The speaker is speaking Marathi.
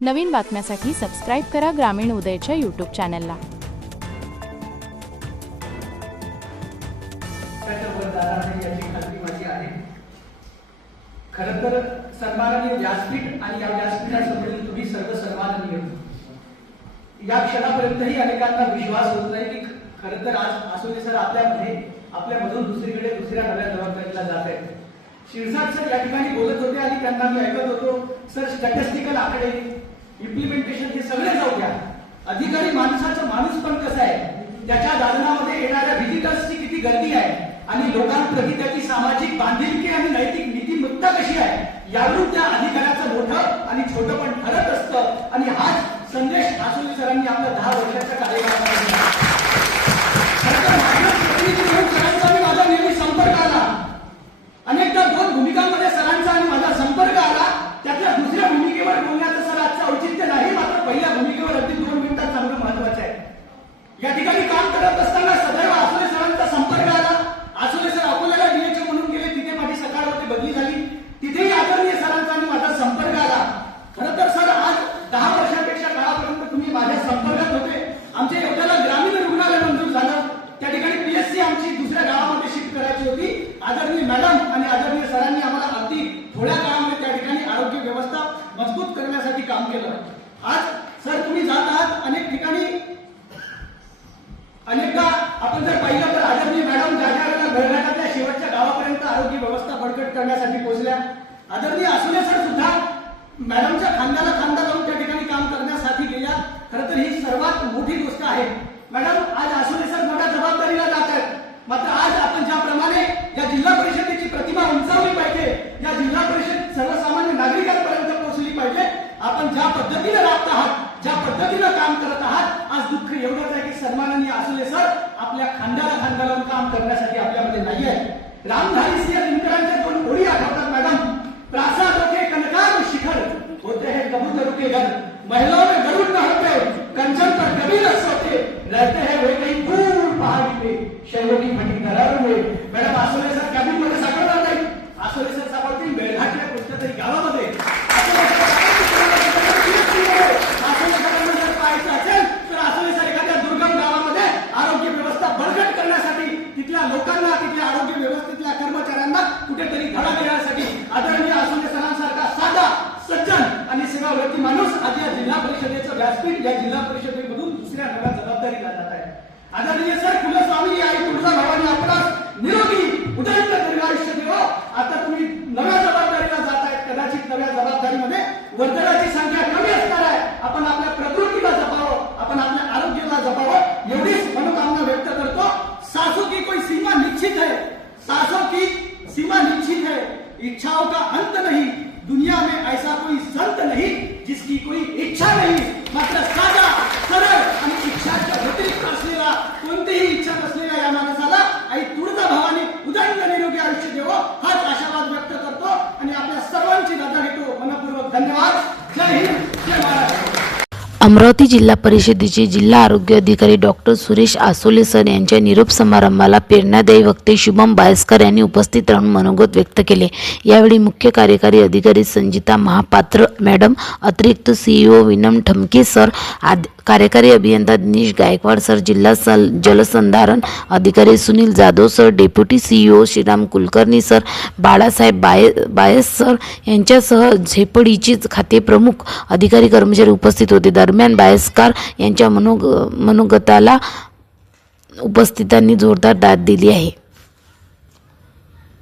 नवीन बातम्यांसाठी सबस्क्राइब करा ग्रामीण उदयच्या यूट्यूब चॅनलला। खरं तर सन्माननीय व्यासपीठ आणि या व्यासपीठासमोरील तुम्ही सर्व सन्माननीय। या क्षणापर्यंतही अनेकांना विश्वास होत नाही की खरं तर आज आसोले सर आपल्यामधून दुसरीकडे दुसऱ्या नव्या जबाबदारीला जात आहेत। शिरसाट सर या ठिकाणी बोलत होते आणि त्यांना मी ऐकत होतो, सर स्टॅटिस्टिकल आकडे इम्प्लिमेंटेशन हे सगळे जाऊ द्या, अधिकारी माणसाचा माणूस पण कसा आहे, त्याच्या दालनामध्ये येणाऱ्या व्हिजिटर्सची किती गर्दी आहे आणि लोकांप्रती त्याची सामाजिक बांधिलकी आणि नैतिक नीतिमत्ता कशी आहे, यावरून त्या अधिकाऱ्याचं मोठं आणि छोटं पण ठरत असतं। आणि हाच संदेश आसोले सरांनी आपल्या 10 वर्षाच्या कार्यकाळात दिला। सरांचा आणि माझा नेहमी संपर्क आला, अनेकदा 2 भूमिकांमध्ये सरांचा आणि माझा संपर्क आला। त्यातल्या दुसऱ्या भूमिकेवर बोलण्याचं सर आजचं औचित्य नाही, मात्र पहिल्या भूमिकेवर अगदी 2 मिनिटात सांगणं महत्वाचं आहे। या ठिकाणी काम करत असताना सदैव आसोले सरांचा संपर्क आला। आसोले सर अकोल्याला डीएचओ म्हणून गेले, तिथे माझी सकाळ होते बदली झाली, तिथेही आदरणीय सरांचा आणि माझा संपर्क आला। खरं तर सर आज 10 वर्षापेक्षा काळापर्यंत तुम्ही माझ्या संपर्कात होते। आमच्या एवढ्याला ग्रामीण रुग्णालय मंजूर झालं, त्या ठिकाणी पीएससी आमची दुसऱ्या गावामध्ये शिफ्ट करायची होती। आदरणीय मॅडम आणि आदरणीय सरांनी आम्हाला अगदी थोड्या काळामध्ये त्या ठिकाणी आरोग्य व्यवस्था मजबूत करण्यासाठी काम केलं। आज सर तुम्ही जात आहात अनेक ठिकाणी, अनेकदा आपण जर पाहिलं तर आदरणीय मॅडम ज्या घरघाटातल्या शेवटच्या गावापर्यंत आरोग्य व्यवस्था बळकट करण्यासाठी पोहोचल्या। आदरणीय आसोले सर सुद्धा मॅडमच्या खांद्याला खांदा लावून त्या ठिकाणी काम करण्यासाठी गेल्या। खरं तर ही सर्वात मोठी गोष्ट आहे। मॅडम आज आसोले सर मोठ्या जबाबदारीला जात आहेत, मात्र आज आपण ज्याप्रमाणे या जिल्हा परिषदेची प्रतिमा उंचावली पाहिजे, या जिल्हा परिषद सर्वसामान्य नागरिकांपर्यंत पोहोचली पाहिजे, आपण ज्या पद्धतीने राहत आहात, ज्या पद्धतीने काम करत आहात, आज दुःख एवढंच आहे की सन्माननीय आसोले सर आपल्या खांद्याला खांदा लावून काम करण्यासाठी आपल्यामध्ये नाही आहे। रामधारी सिंह दिनकरांच्या 2 ओळी आठवतात मॅडम, प्रासादों के कनकार शिखर होते हैं कबूतरों के घर, महिलाओं में गरुड़ न होते, कंचन पर कभी न सोते, रहते हैं वे कहीं दूर पहाड़ी पे शैलों की फटी दरारों में। मॅडम आसोले सर कॅबिन मध्ये सापडणार नाही, आसोले सर सापडतील मेळघाटच्या कुठल्या तरी गावामध्ये। आसोले सरांना जर पाहायचं असेल तर आसोले सर एखाद्या दुर्गम गावामध्ये आरोग्य व्यवस्था बळकट करण्यासाठी, तिथल्या लोकांना, तिथल्या आरोग्य व्यवस्थेतल्या कर्मचाऱ्यांना कुठेतरी धडा देण्यासाठी आदरणीय आसोले सरांसारखा साधा, सज्जन आणि सेवाव्रती माणूस आज या जिल्हा परिषदेचं व्यासपीठ, या जिल्हा परिषदेमधून दुसऱ्या नव्या जबाबदारीला जात आहे। आदरणीय सर कुलस्वामी आई तुळजा भवानी आपणास निरोगी उदंड दीर्घायुष्य देवो। आता तुम्ही नव्या जबाबदारीला जात आहेत, कदाचित नव्या जबाबदारीमध्ये वर्तनाची संख्या कमी असणार आहे। आपण आपल्या प्रकृतीला जपावं, आपण आपल्या आरोग्याला जपावं, एवढीच मनोकामना व्यक्त करतो। सांसों की कोई सीमा निश्चित है, सांसों की सीमा निश्चित है, इच्छाओं का अंत नहीं, दुनिया में ऐसा कोई संत नहीं जिसकी कोई इच्छा नहीं। मात्र साधा, सरळ आणि इच्छाच्या व्यतिरिक्त असलेला, कोणतीही इच्छा नसलेल्या या माणसाला आई तुळजा भवानी उदंड निरोगी आयुष्य देवो हाच आशावाद व्यक्त करतो आणि आपल्या सर्वांची रजा घेतो। मनपूर्वक धन्यवाद। जय हिंद, जय महाराष्ट्र। अमरावती जिल्हा परिषदेचे जिल्हा आरोग्य अधिकारी डॉक्टर सुरेश आसोले सर यांच्या निरोप समारंभाला प्रेरणादायी वक्ते शुभम बायस्कर यांनी उपस्थित राहून मनोगत व्यक्त केले। यावेळी मुख्य कार्यकारी अधिकारी संजिता महापात्र मॅडम, अतिरिक्त सीईओ विनम ठमके सर, कार्यकारी अभियंता दिनेश गायकवाड सर, जिल्हा जलसंधारण अधिकारी Sunil Jadhav sir, deputy CEO Shriram Kulkarni sir, Balasaheb bias sir यांच्यासह झेपडीचे खाते प्रमुख अधिकारी कर्मचारी उपस्थित होते। दरम्यान बायस्कर यांच्या मनोगताला उपस्थितांनी जोरदार दाद दिली आहे।